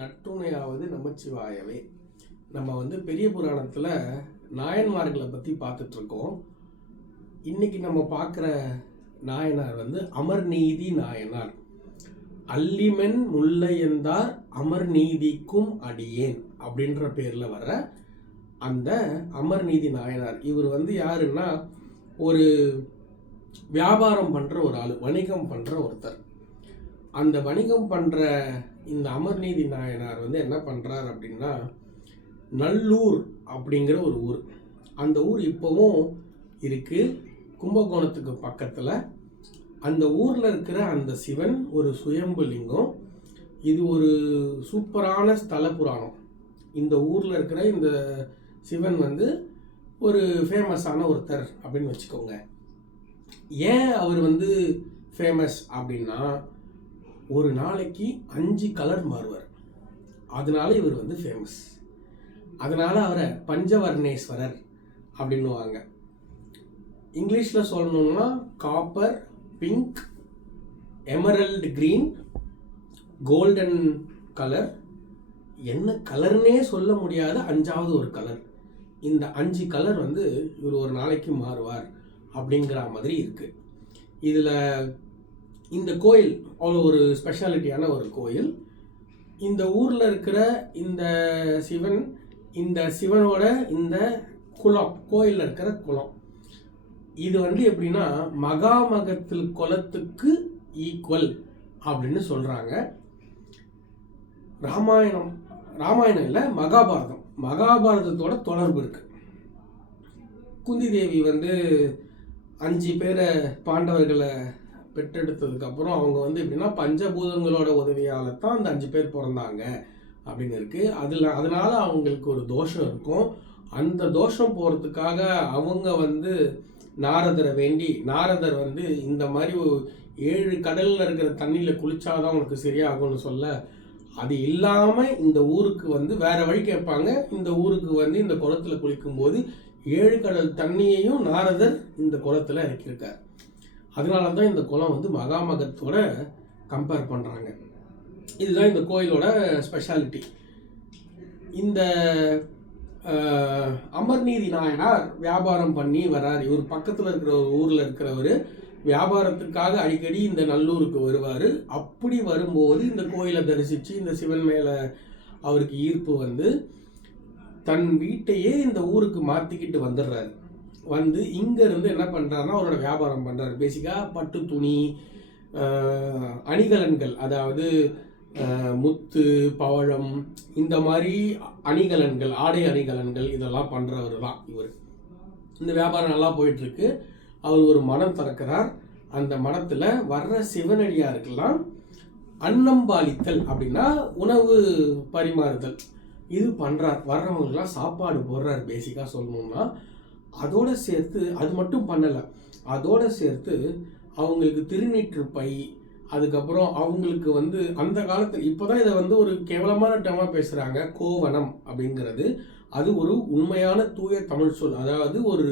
நற்றுணையாவது நமச்சிவாயவே. நம்ம பெரிய புராணத்தில் நாயன்மார்களை பற்றி பார்த்துட்ருக்கோம். இன்னைக்கு நம்ம பார்க்குற நாயனார் அமர்நீதி நாயனார். அல்லிமென் முல்லையந்தார் அமர்நீதிக்கும் அடியேன் அப்படின்ற பேரில் வர அந்த அமர்நீதி நாயனார். இவர் யாருன்னா, ஒரு வியாபாரம் பண்ணுற ஒரு ஆள், வணிகம் பண்ணுற ஒருத்தர். அந்த வணிகம் பண்ணுற இந்த அமர்நீதி நாயனார் என்ன பண்ணுறார் அப்படின்னா, நல்லூர் அப்படிங்கிற ஒரு ஊர். அந்த ஊர் இப்போவும் இருக்குது, கும்பகோணத்துக்கு பக்கத்தில். அந்த ஊரில் இருக்கிற அந்த சிவன் ஒரு சுயம்பு லிங்கம். இது ஒரு சூப்பரான ஸ்தல புராணம். இந்த ஊரில் இருக்கிற இந்த சிவன் ஒரு ஃபேமஸான ஒருத்தர் அப்படின்னு வச்சுக்கோங்க. ஏன் அவர் ஃபேமஸ் அப்படின்னா, ஒரு நாளைக்கு 5 கலர் மாறுவார். அதனால இவர் ஃபேமஸ். அதனால அவரை பஞ்சவர்ணேஸ்வரர் அப்படின்னுவாங்க. இங்கிலீஷில் சொல்லணும்னா copper, pink, emerald green, golden colour. என்ன கலர்னே சொல்ல முடியாத 5வது ஒரு கலர். இந்த 5 கலர் இவர் ஒரு நாளைக்கு மாறுவார் அப்படிங்கிற மாதிரி இருக்குது. இதில் இந்த கோயில் அவ்வளோ ஒரு ஸ்பெஷாலிட்டியான ஒரு கோயில். இந்த ஊரில் இருக்கிற இந்த சிவன், இந்த சிவனோட இந்த குளம், கோயிலில் இருக்கிற குளம், இது எப்படின்னா மகாமகத்தில் குளத்துக்கு ஈக்குவல் அப்படின்னு சொல்கிறாங்க. ராமாயணம் இல்லை, மகாபாரதத்தோட தொடர்பு இருக்கு. குந்தி தேவி 5 பேரை பாண்டவர்களை பெற்றெடுத்ததுக்கப்புறம் அவங்க எப்படின்னா பஞ்சபூதங்களோட உதவியால் தான் அந்த 5 பேர் பிறந்தாங்க அப்படின்னு இருக்குது. அதனால அவங்களுக்கு ஒரு தோஷம் இருக்கும். அந்த தோஷம் போகிறதுக்காக அவங்க நாரதரை வேண்டி, நாரதர் இந்த மாதிரி 7 கடலில் இருக்கிற தண்ணியில் குளிச்சாதான் உனக்கு சரியாகும்னு சொல்ல, அது இல்லாமல் இந்த ஊருக்கு வேற வழி கேட்பாங்க. இந்த ஊருக்கு இந்த குளத்தில் குளிக்கும்போது 7 கடல் தண்ணியையும் நாரதர் இந்த குளத்தில் இறக்கியிருக்கார். அதனால தான் இந்த குளம் மகாமகத்தோட கம்பேர் பண்ணுறாங்க. இதுதான் இந்த கோயிலோட ஸ்பெஷாலிட்டி. இந்த அமர்நீதி நாயனார் வியாபாரம் பண்ணி வரார். இவர் பக்கத்தில் இருக்கிற ஒரு ஊரில் இருக்கிறவர் வியாபாரத்துக்காக அடிக்கடி இந்த நல்லூருக்கு வருவார். அப்படி வரும்போது இந்த கோயிலை தரிசித்து இந்த சிவன் மேலே அவருக்கு ஈர்ப்பு தன் வீட்டையே இந்த ஊருக்கு மாற்றிக்கிட்டு வந்துடுறாரு. இங்கேருந்து என்ன பண்ணுறாருன்னா அவரோட வியாபாரம் பண்ணுறாரு. பேசிக்காக பட்டு துணி, அணிகலன்கள், அதாவது முத்து, பவழம், இந்த மாதிரி அணிகலன்கள், ஆடை அணிகலன்கள், இதெல்லாம் பண்ணுறவர் தான் இவர். இந்த வியாபாரம் நல்லா போயிட்டுருக்கு. அவர் ஒரு மனம் திறக்கிறார். அந்த மனத்தில் வர்ற சிவனடியாருக்கெல்லாம் அன்னம்பாலித்தல் அப்படின்னா உணவு பரிமாறுதல், இது பண்ணுறார். வர்றவங்களுக்கெல்லாம் சாப்பாடு போடுறார். பேசிக்காக சொல்லணும்னா அதோடு சேர்த்து அது மட்டும் பண்ணலை, அதோடு சேர்த்து அவங்களுக்கு திருநீற்று பை, அதுக்கப்புறம் அவங்களுக்கு அந்த காலத்தில், இப்போ தான் இதை ஒரு கேவலமான டேமாக பேசுகிறாங்க, கோவணம் அப்படிங்கிறது. அது ஒரு உண்மையான தூய தமிழ் சொல். அதாவது ஒரு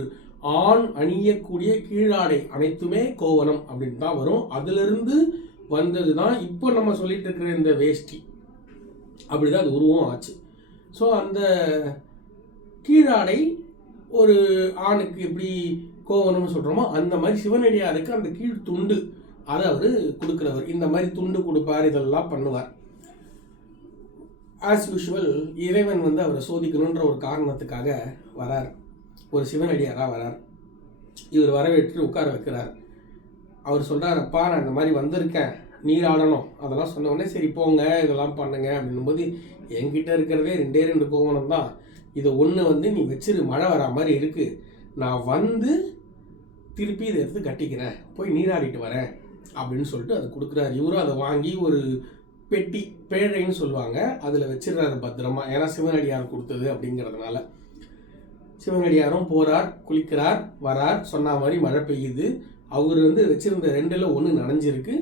ஆண் அணியக்கூடிய கீழாடை அனைத்துமே கோவணம் அப்படின்னு தான் வரும். அதிலிருந்து வந்தது தான் இப்போ நம்ம சொல்லிட்டு இருக்கிற இந்த வேஷ்டி. அப்படிதான் அது உருவம் ஆச்சு. ஸோ அந்த கீழாடை ஒரு ஆணுக்கு எப்படி கோவணம்னு சொல்கிறோமோ அந்த மாதிரி சிவனடியாருக்கு அந்த கீழ் துண்டு அதை அவர் கொடுக்குறவர். இந்த மாதிரி துண்டு கொடுப்பார், இதெல்லாம் பண்ணுவார். ஆஸ் யூஷுவல் இறைவன் அவரை சோதிக்கணுன்ற ஒரு காரணத்துக்காக வரார். ஒரு சிவனடியாராக வரார். இவர் வரவேற்று உட்கார வைக்கிறார். அவர் சொல்கிறார், அப்பா நான் இந்த மாதிரி வந்திருக்கேன், நீர் ஆடணும். அதெல்லாம் சொன்ன உடனே சரி போங்க இதெல்லாம் பண்ணுங்க அப்படின்னும்போது, என்கிட்ட இருக்கிறதே 2 கோவணம் தான், இதை ஒன்று நீ வச்சிரு, மழை வரா மாதிரி இருக்குது, நான் திருப்பி இதை எடுத்து கட்டிக்கிறேன், போய் நீராடிட்டு வரேன் அப்படின்னு சொல்லிட்டு அதை கொடுக்குறாரு. இவரும் அதை வாங்கி ஒரு பெட்டி, பேழைன்னு சொல்லுவாங்க, அதில் வச்சிடுறாரு பத்திரமா. ஏன்னா சிவனடியார் கொடுத்தது அப்படிங்கிறதுனால. சிவனடியாரும் போகிறார், குளிக்கிறார், வரார். சொன்ன மாதிரி மழை பெய்யுது. அவர் வச்சிருந்த 2ல் 1 நனைஞ்சிருக்கு,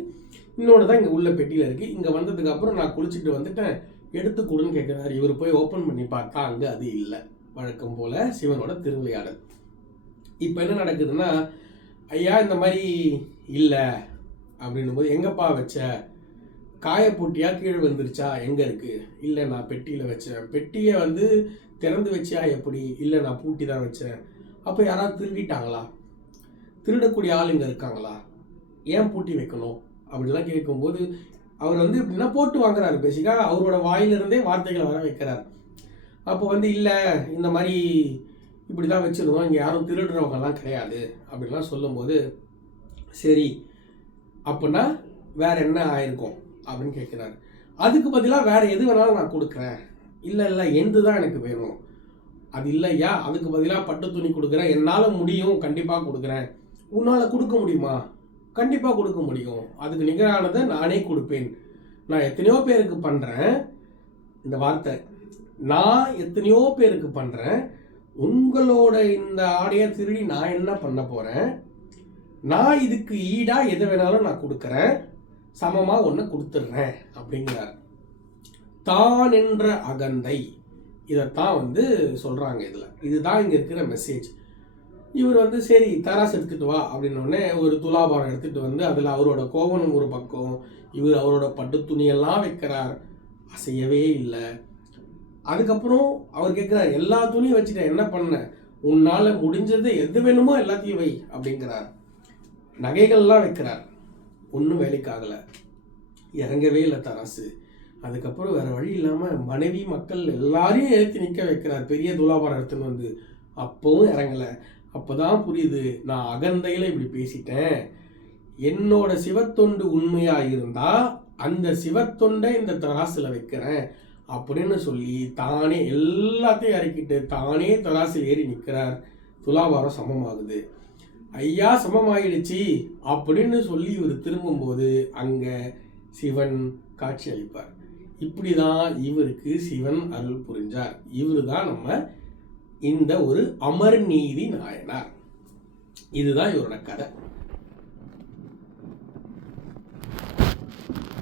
இன்னொன்று தான் இங்கே உள்ள பெட்டியில் இருக்குது. இங்கே வந்ததுக்கப்புறம் நான் குளிச்சுட்டு வந்துட்டேன், எடுத்து கொடுன்னு கேட்குறாரு. இவர் போய் ஓப்பன் பண்ணி பார்த்தா அங்கே அது இல்லை. வழக்கம் போல் சிவனோட திருவிளையாடல். இப்போ என்ன நடக்குதுன்னா, ஐயா இந்த மாதிரி இல்லை அப்படின்னும் போது, எங்கப்பா வச்ச, காயப்பூட்டியா கீழே வந்துருச்சா, எங்கே இருக்குது, இல்லை நான் பெட்டியில் வச்சேன், பெட்டியை வந்து திறந்து வச்சியா எப்படி, இல்லை நான் பூட்டி தான் வச்சேன். அப்போ யாராவது திருடிட்டாங்களா, திருடக்கூடிய ஆள் இங்கே இருக்காங்களா, ஏன் பூட்டி வைக்கணும் அப்படிலாம் கேட்கும்போது அவர் வந்து எப்படின்னா போட்டு வாங்குறாரு. பேசிக்காக அவரோட வாயிலிருந்தே வார்த்தைகளை வர வைக்கிறார். அப்போ வந்து இல்லை இந்த மாதிரி இப்படி தான் வச்சுருந்தோம், இங்கே யாரும் திருடுறவங்கலாம் கிடையாது அப்படின்லாம் சொல்லும்போது, சரி அப்படின்னா வேற என்ன ஆயிருக்கும் அப்படின்னு கேட்குறாரு. அதுக்கு பதிலாக வேற எது வேணாலும் நான் கொடுக்குறேன். இல்லை இல்லை எந்து தான் எனக்கு வேணும். அது இல்லையா, அதுக்கு பதிலாக பட்டு துணி கொடுக்குறேன், என்னால் முடியும், கண்டிப்பாக கொடுக்குறேன். உன்னால் கொடுக்க முடியுமா, கண்டிப்பாக கொடுக்க முடியும், அதுக்கு நிகரானதை நானே கொடுப்பேன். நான் எத்தனையோ பேருக்கு பண்ணுறேன், இந்த வார்த்தை நான் எத்தனையோ பேருக்கு பண்ணுறேன், உங்களோட இந்த ஆடையை திருடி நான் என்ன பண்ண போகிறேன், நான் இதுக்கு ஈடாக எதை வேணாலும் நான் கொடுக்குறேன், சமமாக ஒன்று கொடுத்துட்றேன் அப்படிங்கிறார். தான் என்ற அகந்தை, இதைத்தான் வந்து சொல்கிறாங்க இதில். இதுதான் இங்கே இருக்கிற மெசேஜ். இவர் வந்து சரி தராசு எடுத்துகிட்டு வா அப்படின்னோடனே ஒரு துலாபாரம் எடுத்துகிட்டு வந்து அதில் அவரோட கோவணம் ஒரு பக்கம், இவர் அவரோட பட்டு துணியெல்லாம் வைக்கிறார், அசையவே இல்லை. அதுக்கப்புறம் அவர் கேட்குறார், எல்லா துணியும் வச்சுட்டேன், என்ன பண்ண, உன்னால் முடிஞ்சது எது வேணுமோ எல்லாத்தையும் வை அப்படிங்கிறார். நகைகள்லாம் வைக்கிறார், ஒன்றும் வேலைக்காகலை, இறங்கவே இல்லை தராசு. அதுக்கப்புறம் வேறு வழி இல்லாமல் மனைவி மக்கள் எல்லாரையும் ஏற்றி நிற்க வைக்கிறார், பெரிய துலாபாரம் எடுத்துன்னு வந்து. அப்போவும் இறங்கலை. அப்போ தான் புரியுது, நான் அகந்தையில் இப்படி பேசிட்டேன். என்னோட சிவத்தொண்டு உண்மையாக இருந்தால் அந்த சிவத்தொண்டை இந்த தராசில் வைக்கிறேன் அப்படின்னு சொல்லி தானே எல்லாத்தையும் இறக்கிட்டு தானே தராசில் ஏறி நிற்கிறார். துலாபாரம் சமமாகுது. ஐயா சமமாயிடுச்சு அப்படின்னு சொல்லி இவர் திரும்பும்போது அங்கே சிவன் காட்சி அளிப்பார். இப்படி தான் இவருக்கு சிவன் அருள் புரிஞ்சார். இவரு தான் நம்ம இந்த ஒரு அமர்நீதி நாயனார். இதுதான் இவரோட கதை.